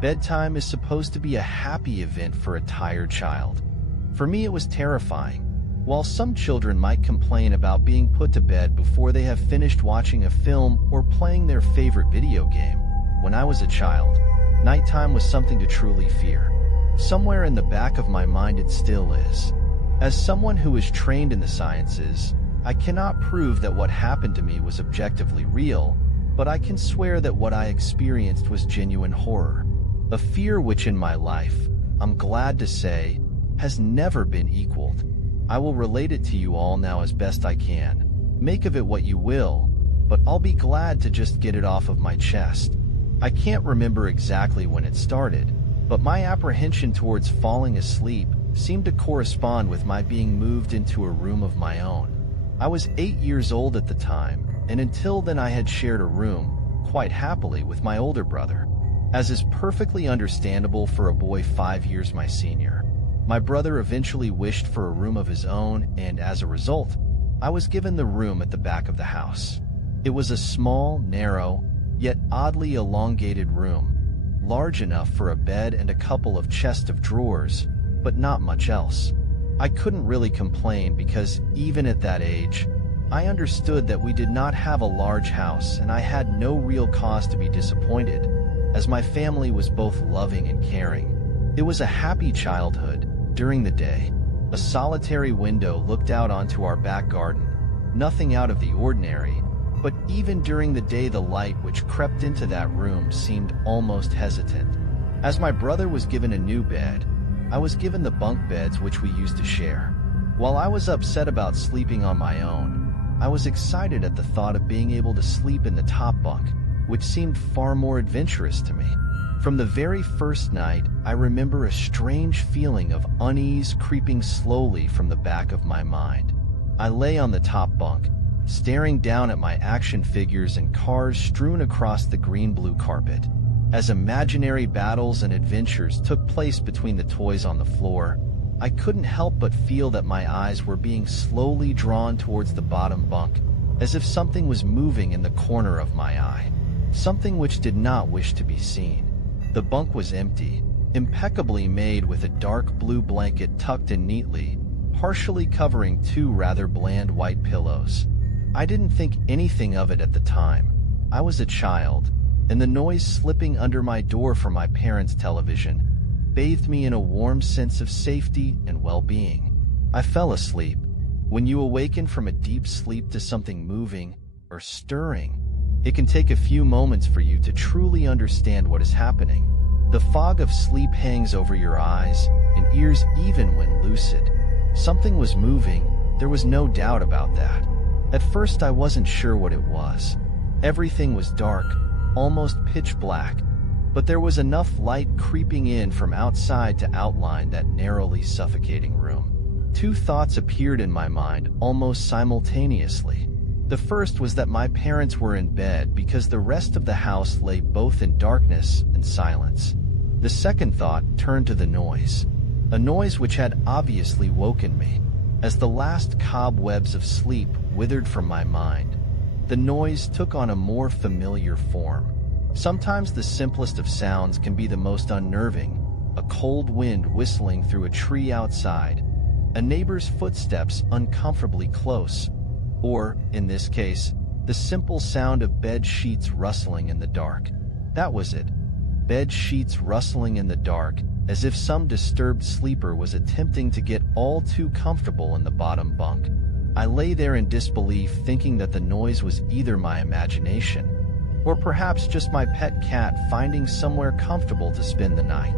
Bedtime is supposed to be a happy event for a tired child. For me, it was terrifying. While some children might complain about being put to bed before they have finished watching a film or playing their favorite video game, when I was a child, nighttime was something to truly fear. Somewhere in the back of my mind it still is. As someone who is trained in the sciences, I cannot prove that what happened to me was objectively real, but I can swear that what I experienced was genuine horror. A fear which in my life, I'm glad to say, has never been equaled. I will relate it to you all now as best I can. Make of it what you will, but I'll be glad to just get it off of my chest. I can't remember exactly when it started, but my apprehension towards falling asleep seemed to correspond with my being moved into a room of my own. I was 8 years old at the time, and until then I had shared a room, quite happily, with my older brother. As is perfectly understandable for a boy 5 years my senior. My brother eventually wished for a room of his own, and as a result, I was given the room at the back of the house. It was a small, narrow, yet oddly elongated room, large enough for a bed and a couple of chests of drawers, but not much else. I couldn't really complain because, even at that age, I understood that we did not have a large house, and I had no real cause to be disappointed, as my family was both loving and caring. It was a happy childhood. During the day, a solitary window looked out onto our back garden, nothing out of the ordinary, but even during the day the light which crept into that room seemed almost hesitant. As my brother was given a new bed, I was given the bunk beds which we used to share. While I was upset about sleeping on my own, I was excited at the thought of being able to sleep in the top bunk, which seemed far more adventurous to me. From the very first night, I remember a strange feeling of unease creeping slowly from the back of my mind. I lay on the top bunk, staring down at my action figures and cars strewn across the green-blue carpet. As imaginary battles and adventures took place between the toys on the floor, I couldn't help but feel that my eyes were being slowly drawn towards the bottom bunk, as if something was moving in the corner of my eye. Something which did not wish to be seen. The bunk was empty, impeccably made with a dark blue blanket tucked in neatly, partially covering two rather bland white pillows. I didn't think anything of it at the time. I was a child, and the noise slipping under my door from my parents' television bathed me in a warm sense of safety and well-being. I fell asleep. When you awaken from a deep sleep to something moving or stirring, it can take a few moments for you to truly understand what is happening. The fog of sleep hangs over your eyes and ears even when lucid. Something was moving, there was no doubt about that. At first I wasn't sure what it was. Everything was dark, almost pitch black, but there was enough light creeping in from outside to outline that narrowly suffocating room. Two thoughts appeared in my mind almost simultaneously. The first was that my parents were in bed because the rest of the house lay both in darkness and silence. The second thought turned to the noise, a noise which had obviously woken me. As the last cobwebs of sleep withered from my mind, the noise took on a more familiar form. Sometimes the simplest of sounds can be the most unnerving: a cold wind whistling through a tree outside, a neighbor's footsteps uncomfortably close, or, in this case, the simple sound of bed sheets rustling in the dark. That was it. Bed sheets rustling in the dark, as if some disturbed sleeper was attempting to get all too comfortable in the bottom bunk. I lay there in disbelief, thinking that the noise was either my imagination, or perhaps just my pet cat finding somewhere comfortable to spend the night.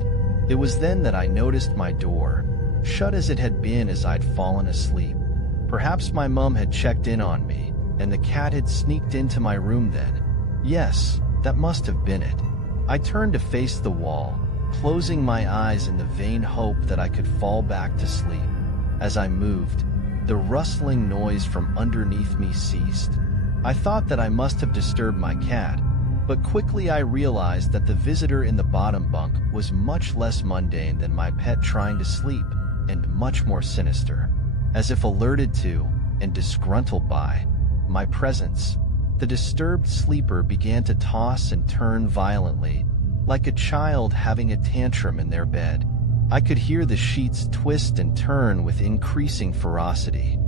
It was then that I noticed my door, shut as it had been as I'd fallen asleep. Perhaps my mom had checked in on me, and the cat had sneaked into my room then. Yes, that must have been it. I turned to face the wall, closing my eyes in the vain hope that I could fall back to sleep. As I moved, the rustling noise from underneath me ceased. I thought that I must have disturbed my cat, but quickly I realized that the visitor in the bottom bunk was much less mundane than my pet trying to sleep, and much more sinister. As if alerted to, and disgruntled by, my presence, the disturbed sleeper began to toss and turn violently, like a child having a tantrum in their bed. I could hear the sheets twist and turn with increasing ferocity.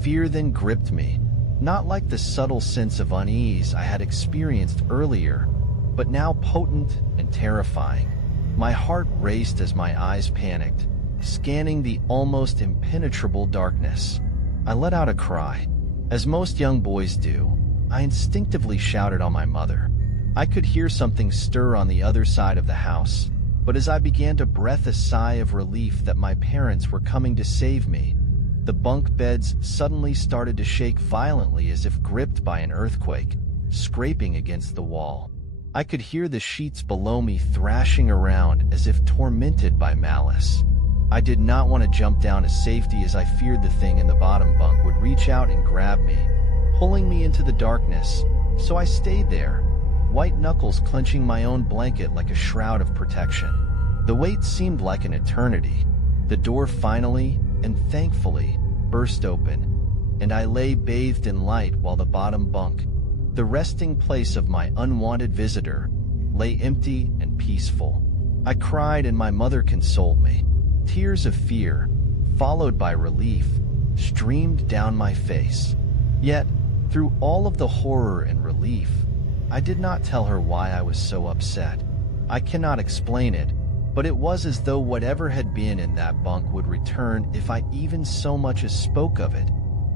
Fear then gripped me, not like the subtle sense of unease I had experienced earlier, but now potent and terrifying. My heart raced as my eyes panicked, scanning the almost impenetrable darkness. I let out a cry. As most young boys do, I instinctively shouted on my mother. I could hear something stir on the other side of the house, but as I began to breathe a sigh of relief that my parents were coming to save me, the bunk beds suddenly started to shake violently as if gripped by an earthquake, scraping against the wall. I could hear the sheets below me thrashing around as if tormented by malice. I did not want to jump down to safety as I feared the thing in the bottom bunk would reach out and grab me, pulling me into the darkness, so I stayed there, white knuckles clenching my own blanket like a shroud of protection. The wait seemed like an eternity. The door finally, and thankfully, burst open, and I lay bathed in light while the bottom bunk, the resting place of my unwanted visitor, lay empty and peaceful. I cried and my mother consoled me. Tears of fear, followed by relief, streamed down my face. Yet, through all of the horror and relief, I did not tell her why I was so upset. I cannot explain it, but it was as though whatever had been in that bunk would return if I even so much as spoke of it,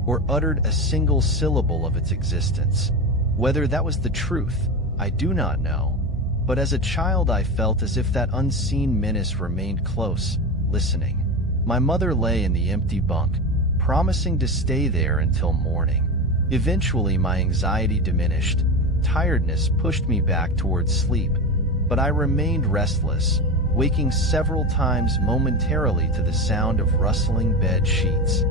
or uttered a single syllable of its existence. Whether that was the truth, I do not know, but as a child I felt as if that unseen menace remained close, listening. My mother lay in the empty bunk, promising to stay there until morning. Eventually my anxiety diminished. Tiredness pushed me back towards sleep, but I remained restless, waking several times momentarily to the sound of rustling bed sheets.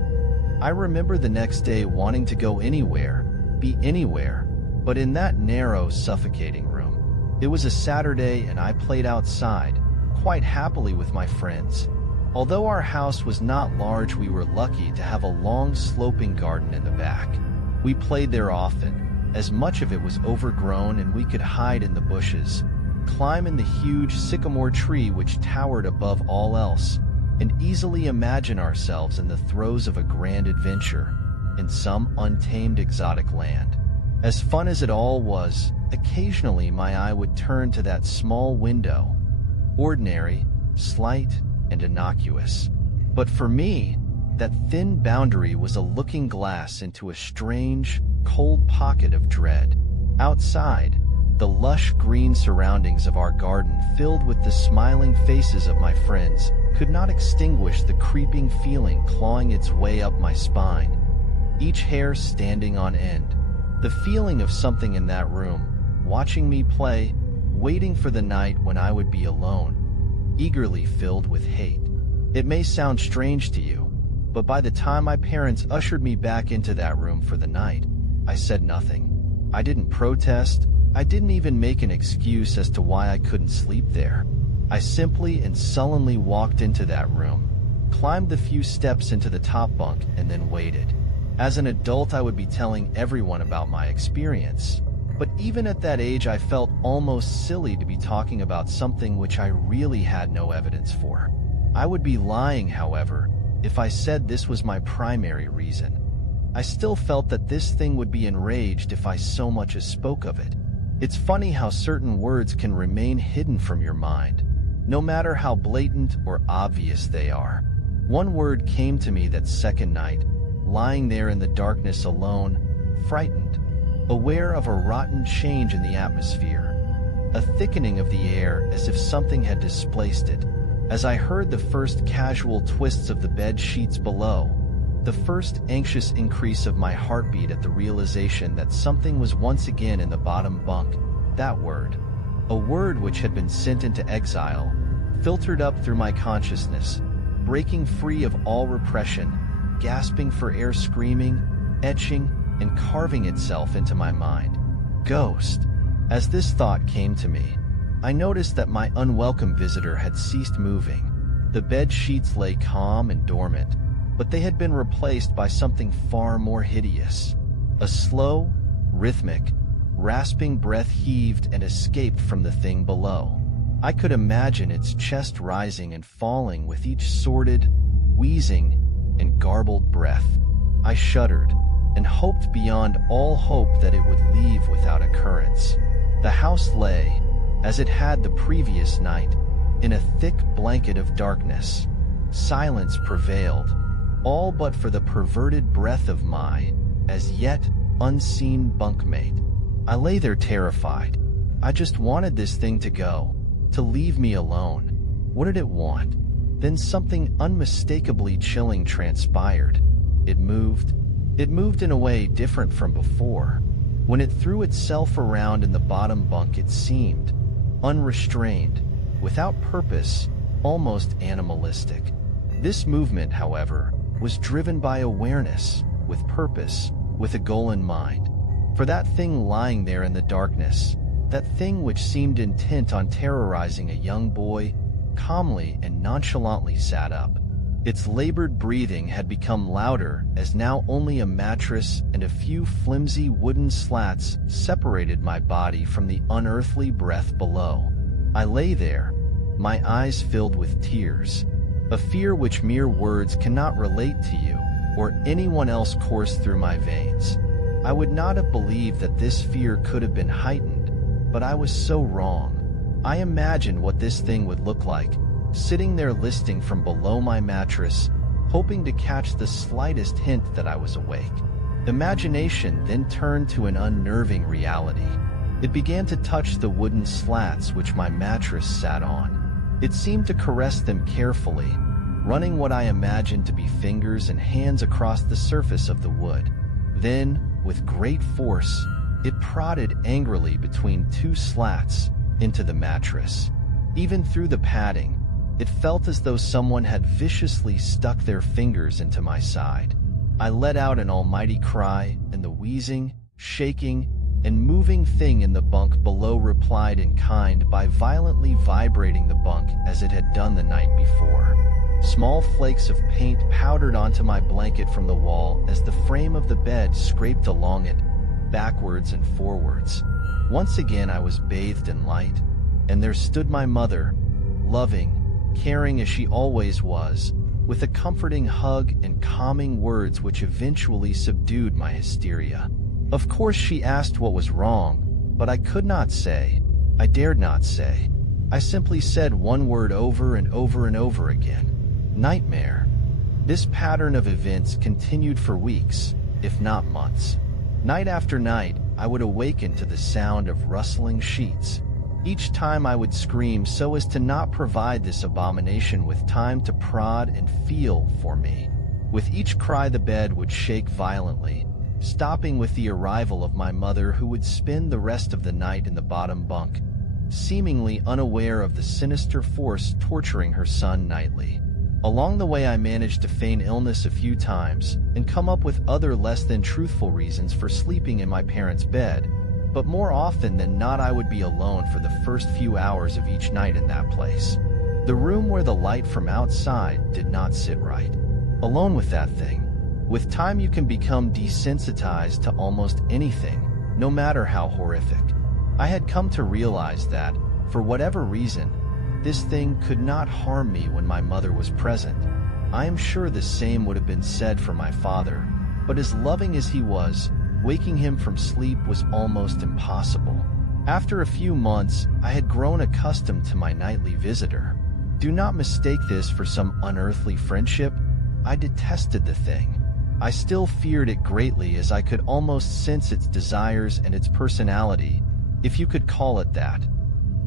I remember the next day wanting to go anywhere, be anywhere, but in that narrow, suffocating room. It was a Saturday and I played outside, quite happily with my friends. Although our house was not large, we were lucky to have a long sloping garden in the back. We played there often, as much of it was overgrown and we could hide in the bushes, climb in the huge sycamore tree which towered above all else, and easily imagine ourselves in the throes of a grand adventure, in some untamed exotic land. As fun as it all was, occasionally my eye would turn to that small window, ordinary, slight, and innocuous. But for me, that thin boundary was a looking glass into a strange, cold pocket of dread. Outside, the lush green surroundings of our garden filled with the smiling faces of my friends could not extinguish the creeping feeling clawing its way up my spine, each hair standing on end. The feeling of something in that room, watching me play, waiting for the night when I would be alone, eagerly filled with hate. It may sound strange to you, but by the time my parents ushered me back into that room for the night, I said nothing. I didn't protest. I didn't even make an excuse as to why I couldn't sleep there. I simply and sullenly walked into that room, climbed the few steps into the top bunk, and then waited. As an adult, I would be telling everyone about my experience. But even at that age, I felt almost silly to be talking about something which I really had no evidence for. I would be lying, however, if I said this was my primary reason. I still felt that this thing would be enraged if I so much as spoke of it. It's funny how certain words can remain hidden from your mind, no matter how blatant or obvious they are. One word came to me that second night, lying there in the darkness alone, frightened, aware of a rotten change in the atmosphere, a thickening of the air as if something had displaced it. As I heard the first casual twists of the bed sheets below, the first anxious increase of my heartbeat at the realization that something was once again in the bottom bunk, that word, a word which had been sent into exile, filtered up through my consciousness, breaking free of all repression, gasping for air, screaming, etching, and carving itself into my mind. Ghost. As this thought came to me, I noticed that my unwelcome visitor had ceased moving. The bed sheets lay calm and dormant, but they had been replaced by something far more hideous. A slow, rhythmic, rasping breath heaved and escaped from the thing below. I could imagine its chest rising and falling with each sordid, wheezing, and garbled breath. I shuddered and hoped beyond all hope that it would leave without occurrence. The house lay, as it had the previous night, in a thick blanket of darkness. Silence prevailed, all but for the perverted breath of my, as yet, unseen bunkmate. I lay there terrified. I just wanted this thing to go, to leave me alone. What did it want? Then something unmistakably chilling transpired. It moved. It moved in a way different from before. When it threw itself around in the bottom bunk, it seemed unrestrained, without purpose, almost animalistic. This movement, however, was driven by awareness, with purpose, with a goal in mind. For that thing lying there in the darkness, that thing which seemed intent on terrorizing a young boy, calmly and nonchalantly sat up. Its labored breathing had become louder as now only a mattress and a few flimsy wooden slats separated my body from the unearthly breath below. I lay there, my eyes filled with tears. A fear which mere words cannot relate to you or anyone else coursed through my veins. I would not have believed that this fear could have been heightened, but I was so wrong. I imagined what this thing would look like, sitting there listening from below my mattress, hoping to catch the slightest hint that I was awake. Imagination then turned to an unnerving reality. It began to touch the wooden slats which my mattress sat on. It seemed to caress them carefully, running what I imagined to be fingers and hands across the surface of the wood. Then, with great force, it prodded angrily between two slats into the mattress. Even through the padding, it felt as though someone had viciously stuck their fingers into my side. I let out an almighty cry, and the wheezing, shaking, and moving thing in the bunk below replied in kind by violently vibrating the bunk as it had done the night before. Small flakes of paint powdered onto my blanket from the wall as the frame of the bed scraped along it, backwards and forwards. Once again I was bathed in light, and there stood my mother, loving, caring as she always was, with a comforting hug and calming words which eventually subdued my hysteria. Of course she asked what was wrong, but I could not say. I dared not say. I simply said one word over and over and over again. Nightmare. This pattern of events continued for weeks, if not months. Night after night, I would awaken to the sound of rustling sheets. Each time I would scream so as to not provide this abomination with time to prod and feel for me. With each cry the bed would shake violently, stopping with the arrival of my mother, who would spend the rest of the night in the bottom bunk, seemingly unaware of the sinister force torturing her son nightly. Along the way I managed to feign illness a few times and come up with other less than truthful reasons for sleeping in my parents' bed, but more often than not I would be alone for the first few hours of each night in that place. The room where the light from outside did not sit right. Alone with that thing. With time you can become desensitized to almost anything, no matter how horrific. I had come to realize that, for whatever reason, this thing could not harm me when my mother was present. I am sure the same would have been said for my father, but as loving as he was, waking him from sleep was almost impossible. After a few months, I had grown accustomed to my nightly visitor. Do not mistake this for some unearthly friendship. I detested the thing. I still feared it greatly, as I could almost sense its desires and its personality, if you could call it that.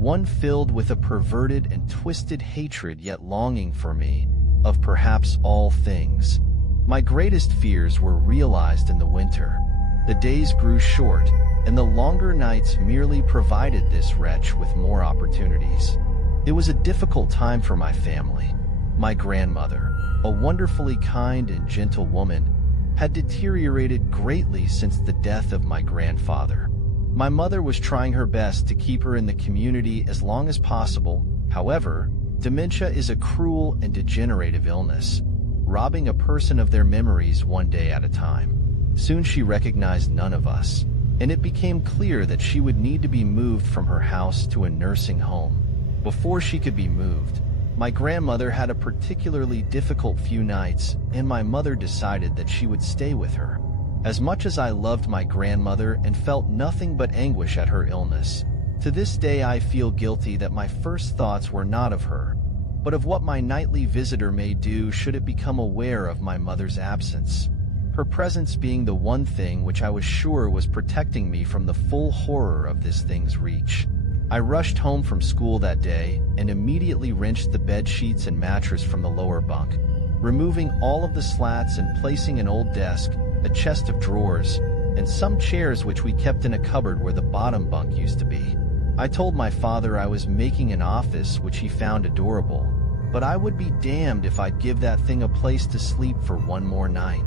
One filled with a perverted and twisted hatred, yet longing for me, of perhaps all things. My greatest fears were realized in the winter. The days grew short, and the longer nights merely provided this wretch with more opportunities. It was a difficult time for my family. My grandmother, a wonderfully kind and gentle woman, had deteriorated greatly since the death of my grandfather. My mother was trying her best to keep her in the community as long as possible. However, dementia is a cruel and degenerative illness, robbing a person of their memories one day at a time. Soon she recognized none of us, and it became clear that she would need to be moved from her house to a nursing home. before she could be moved. My grandmother had a particularly difficult few nights, and my mother decided that she would stay with her. As much as I loved my grandmother and felt nothing but anguish at her illness, to this day I feel guilty that my first thoughts were not of her, but of what my nightly visitor may do should it become aware of my mother's absence. Her presence being the one thing which I was sure was protecting me from the full horror of this thing's reach. I rushed home from school that day and immediately wrenched the bed sheets and mattress from the lower bunk, removing all of the slats and placing an old desk, a chest of drawers, and some chairs which we kept in a cupboard where the bottom bunk used to be. I told my father I was making an office which he found adorable, but I would be damned if I'd give that thing a place to sleep for one more night.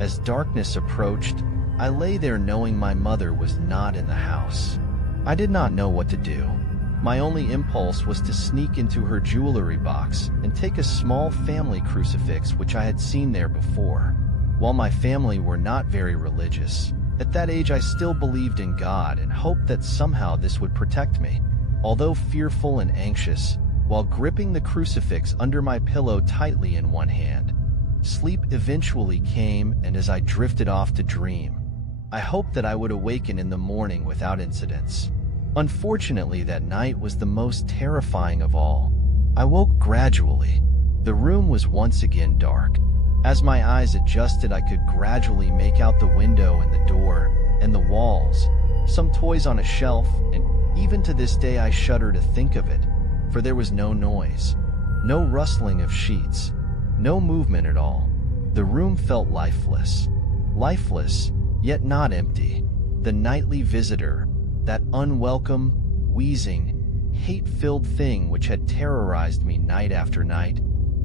As darkness approached, I lay there knowing my mother was not in the house. I did not know what to do. My only impulse was to sneak into her jewelry box and take a small family crucifix which I had seen there before. While my family were not very religious, at that age I still believed in God and hoped that somehow this would protect me. Although fearful and anxious, while gripping the crucifix under my pillow tightly in one hand, sleep eventually came, and as I drifted off to dream, I hoped that I would awaken in the morning without incidents. Unfortunately, that night was the most terrifying of all. I woke gradually. The room was once again dark. As my eyes adjusted, I could gradually make out the window and the door and the walls, some toys on a shelf, and even to this day I shudder to think of it, for there was no noise, no rustling of sheets, no movement at all. The room felt lifeless. Lifeless, yet not empty. The nightly visitor, that unwelcome, wheezing, hate-filled thing which had terrorized me night after night,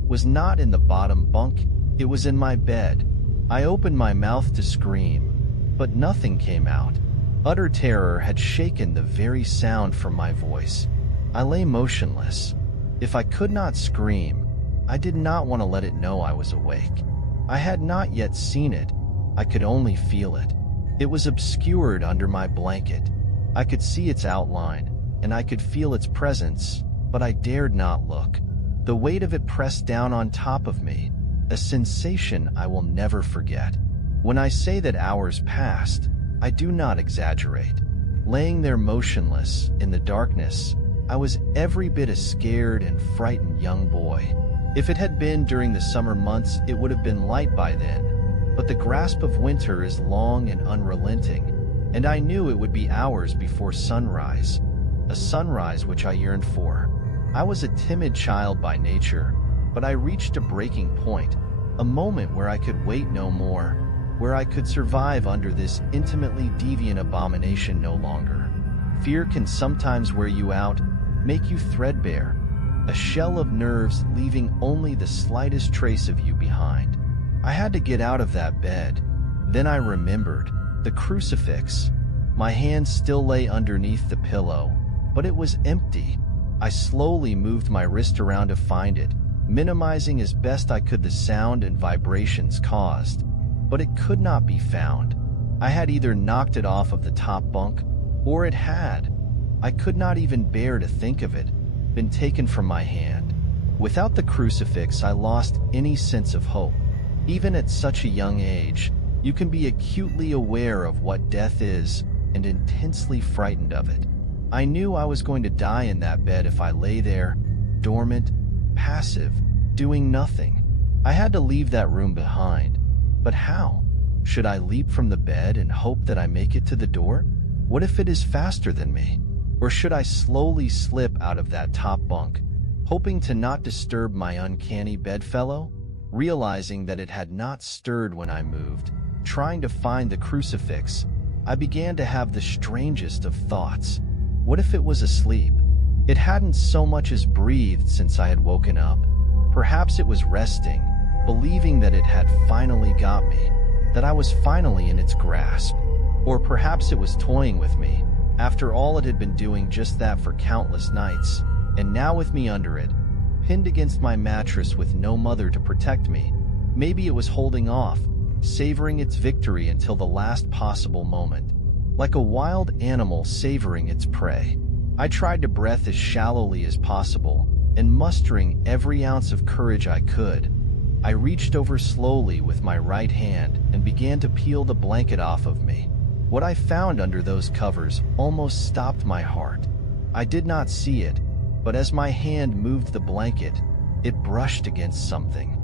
was not in the bottom bunk, it was in my bed. I opened my mouth to scream, but nothing came out. Utter terror had shaken the very sound from my voice. I lay motionless. If I could not scream, I did not want to let it know I was awake. I had not yet seen it. I could only feel it. It was obscured under my blanket. I could see its outline, and I could feel its presence, but I dared not look. The weight of it pressed down on top of me, a sensation I will never forget. When I say that hours passed, I do not exaggerate. Laying there motionless in the darkness, I was every bit a scared and frightened young boy. If it had been during the summer months, it would have been light by then, but the grasp of winter is long and unrelenting, and I knew it would be hours before sunrise, a sunrise which I yearned for. I was a timid child by nature, but I reached a breaking point, a moment where I could wait no more, where I could survive under this intimately deviant abomination no longer. Fear can sometimes wear you out, make you threadbare, a shell of nerves leaving only the slightest trace of you behind. I had to get out of that bed. Then I remembered the crucifix. My hand still lay underneath the pillow, but it was empty. I slowly moved my wrist around to find it, minimizing as best I could the sound and vibrations caused, but it could not be found. I had either knocked it off of the top bunk, or it had, I could not even bear to think of it, been taken from my hand. Without the crucifix, I lost any sense of hope. Even at such a young age, you can be acutely aware of what death is and intensely frightened of it. I knew I was going to die in that bed if I lay there, dormant, passive, doing nothing. I had to leave that room behind. But how? Should I leap from the bed and hope that I make it to the door? What if it is faster than me? Or should I slowly slip out of that top bunk, hoping to not disturb my uncanny bedfellow? Realizing that it had not stirred when I moved, trying to find the crucifix, I began to have the strangest of thoughts. What if it was asleep? It hadn't so much as breathed since I had woken up. Perhaps it was resting, believing that it had finally got me, that I was finally in its grasp. Or perhaps it was toying with me. After all, it had been doing just that for countless nights, and now with me under it, pinned against my mattress with no mother to protect me, maybe it was holding off, savoring its victory until the last possible moment, like a wild animal savoring its prey. I tried to breathe as shallowly as possible, and mustering every ounce of courage I could, I reached over slowly with my right hand and began to peel the blanket off of me. What I found under those covers almost stopped my heart. I did not see it, but as my hand moved the blanket, it brushed against something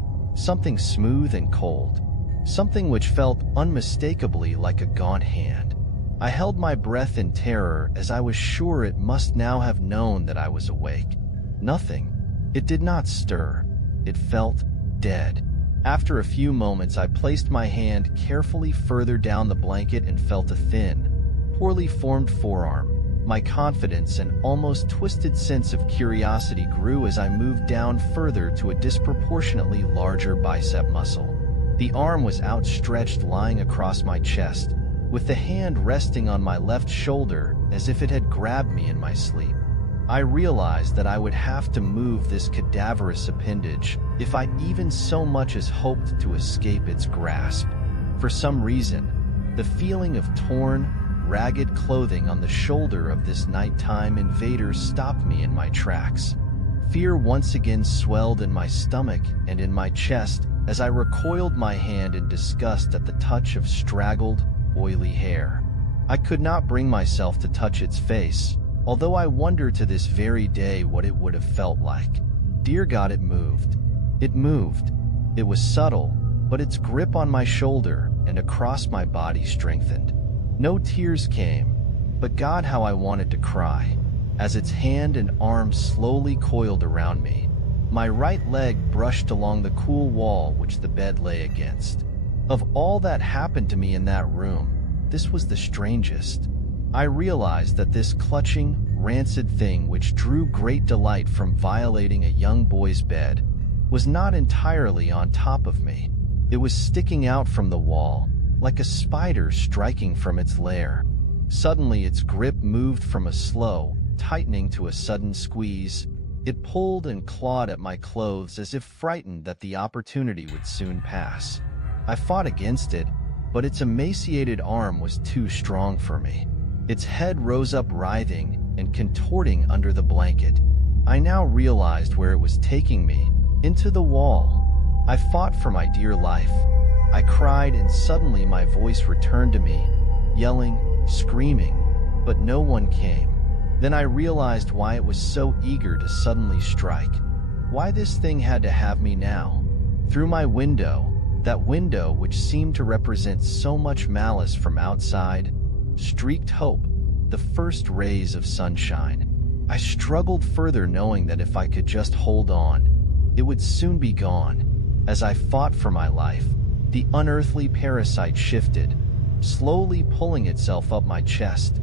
smooth and cold, something which felt unmistakably like a gaunt hand. I held my breath in terror as I was sure it must now have known that I was awake. Nothing. It did not stir. It felt dead. After a few moments, I placed my hand carefully further down the blanket and felt a thin, poorly formed forearm. My confidence and almost twisted sense of curiosity grew as I moved down further to a disproportionately larger bicep muscle. The arm was outstretched, lying across my chest, with the hand resting on my left shoulder as if it had grabbed me in my sleep. I realized that I would have to move this cadaverous appendage if I even so much as hoped to escape its grasp. For some reason, the feeling of torn, ragged clothing on the shoulder of this nighttime invader stopped me in my tracks. Fear once again swelled in my stomach and in my chest as I recoiled my hand in disgust at the touch of straggled, oily hair. I could not bring myself to touch its face, although I wonder to this very day what it would have felt like. Dear God, it moved. It moved. It was subtle, but its grip on my shoulder and across my body strengthened. No tears came, but God, how I wanted to cry, as its hand and arm slowly coiled around me. My right leg brushed along the cool wall which the bed lay against. Of all that happened to me in that room, this was the strangest. I realized that this clutching, rancid thing which drew great delight from violating a young boy's bed was not entirely on top of me. It was sticking out from the wall, like a spider striking from its lair. Suddenly its grip moved from a slow, tightening to a sudden squeeze. It pulled and clawed at my clothes as if frightened that the opportunity would soon pass. I fought against it, but its emaciated arm was too strong for me. Its head rose up writhing and contorting under the blanket. I now realized where it was taking me, into the wall. I fought for my dear life. I cried, and suddenly my voice returned to me, yelling, screaming, but no one came. Then I realized why it was so eager to suddenly strike. Why this thing had to have me now. Through my window, that window which seemed to represent so much malice from outside, streaked hope, the first rays of sunshine. I struggled further, knowing that if I could just hold on, it would soon be gone. As I fought for my life, the unearthly parasite shifted, slowly pulling itself up my chest,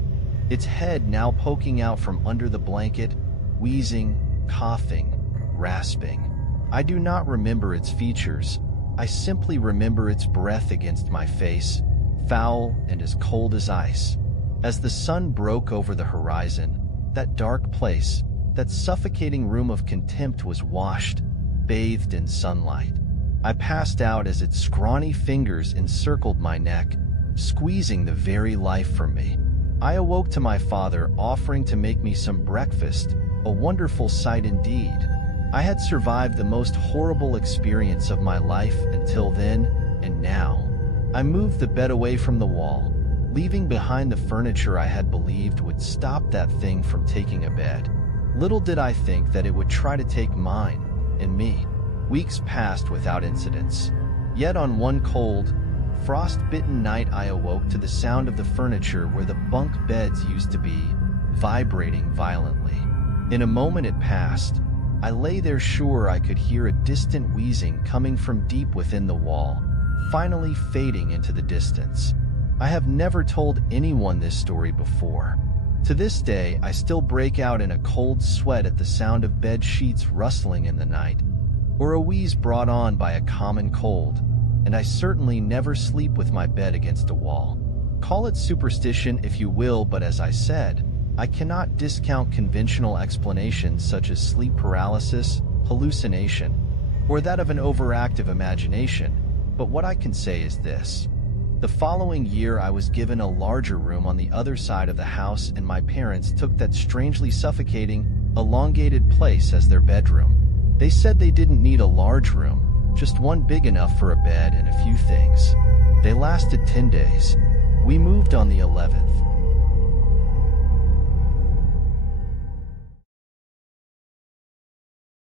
its head now poking out from under the blanket, wheezing, coughing, rasping. I do not remember its features. I simply remember its breath against my face, foul and as cold as ice. As the sun broke over the horizon, that dark place, that suffocating room of contempt was washed, bathed in sunlight. I passed out as its scrawny fingers encircled my neck, squeezing the very life from me. I awoke to my father offering to make me some breakfast, a wonderful sight indeed. I had survived the most horrible experience of my life until then, and now. I moved the bed away from the wall, leaving behind the furniture I had believed would stop that thing from taking a bed. Little did I think that it would try to take mine and me. Weeks passed without incidents. Yet on one cold, frost-bitten night I awoke to the sound of the furniture where the bunk beds used to be, vibrating violently. In a moment it passed. I lay there sure I could hear a distant wheezing coming from deep within the wall, finally fading into the distance. I have never told anyone this story before. To this day, I still break out in a cold sweat at the sound of bed sheets rustling in the night, or a wheeze brought on by a common cold, and I certainly never sleep with my bed against a wall. Call it superstition if you will, but as I said, I cannot discount conventional explanations such as sleep paralysis, hallucination, or that of an overactive imagination, but what I can say is this. The following year, I was given a larger room on the other side of the house, and my parents took that strangely suffocating, elongated place as their bedroom. They said they didn't need a large room, just one big enough for a bed and a few things. They lasted 10 days. We moved on the 11th.